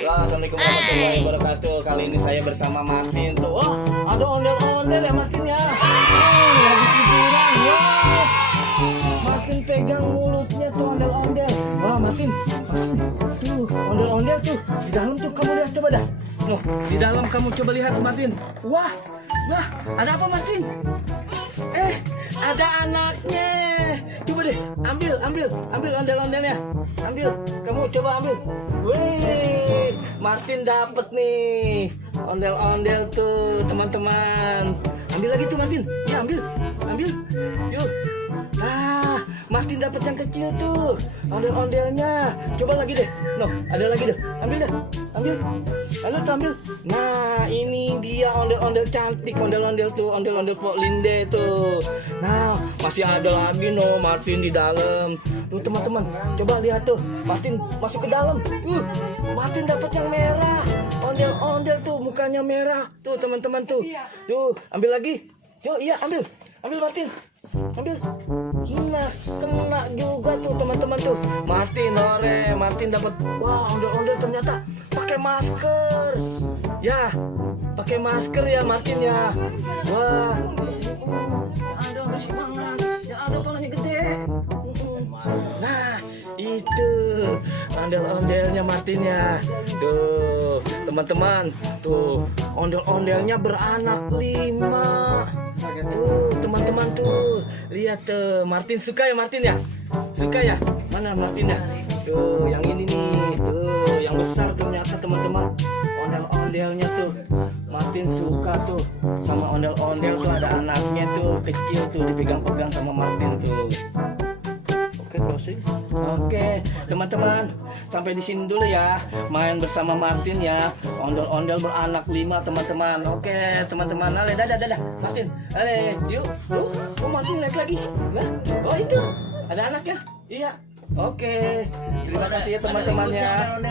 Assalamualaikum warahmatullahi wabarakatuh. Kali ini saya bersama Martin tuh. Oh, ada ondel-ondel ya Martin ya. Lagi tiduran ya. Martin pegang mulutnya tuh ondel-ondel. Wah Martin, tuh ondel-ondel tuh di dalam tuh, kamu lihat coba dah. Oh, di dalam kamu coba lihat Martin. Wah, ada apa Martin? Ada anaknya. Coba deh, ambil ondel-ondelnya. Ambil, kamu coba ambil. Wih, Martin dapet nih ondel-ondel tuh teman-teman. Ambil lagi tuh Martin. Ya ambil. Yuk. Nah, Martin dapat yang kecil tuh ondel-ondelnya. Coba lagi deh. No, ada lagi deh. Ambil. Ambil. Nah, ini dia ondel-ondel cantik, ondel-ondel tuh, ondel-ondel Pok Linde tuh. Nah, masih ada lagi Martin di dalam. Tuh teman-teman, coba lihat tuh. Martin masuk ke dalam. Martin dapat yang merah. Ondel-ondel tuh mukanya merah. Tuh teman-teman tuh. Tuh, ambil lagi. Yuk, iya ambil. Ambil Martin. Ambil. Nah, kena juga tuh teman-teman tuh. Martin dapat. Wah, ondel-ondel ternyata pakai masker. Ya, pakai masker ya Martin ya. Wah. Ada bersih banget. Ya ada palanya gede. Nah, itu ondel-ondelnya Martin ya. Tuh, teman-teman. Tuh, ondel-ondelnya beranak 5. Tuh, teman-teman tuh. Lihat tuh, Martin suka ya Martin ya? Suka ya? Mana Martin ya? Tuh, yang ini nih. Tuh, yang besar ternyata teman-teman. Ondel-ondelnya tuh. Martin suka tuh sama ondel-ondel tuh, ada anaknya tuh kecil tuh dipegang-pegang sama Martin tuh. Oke, closing. Oke, teman-teman, sampai di sini dulu ya main bersama Martin ya. Ondel-ondel beranak 5 teman-teman. Oke, teman-teman. Ale, dadah. Martin, ale, yuk. Oh, Martin naik lagi. Nah, oh itu ada anaknya. Iya. Oke. Terima kasih ya teman-temannya.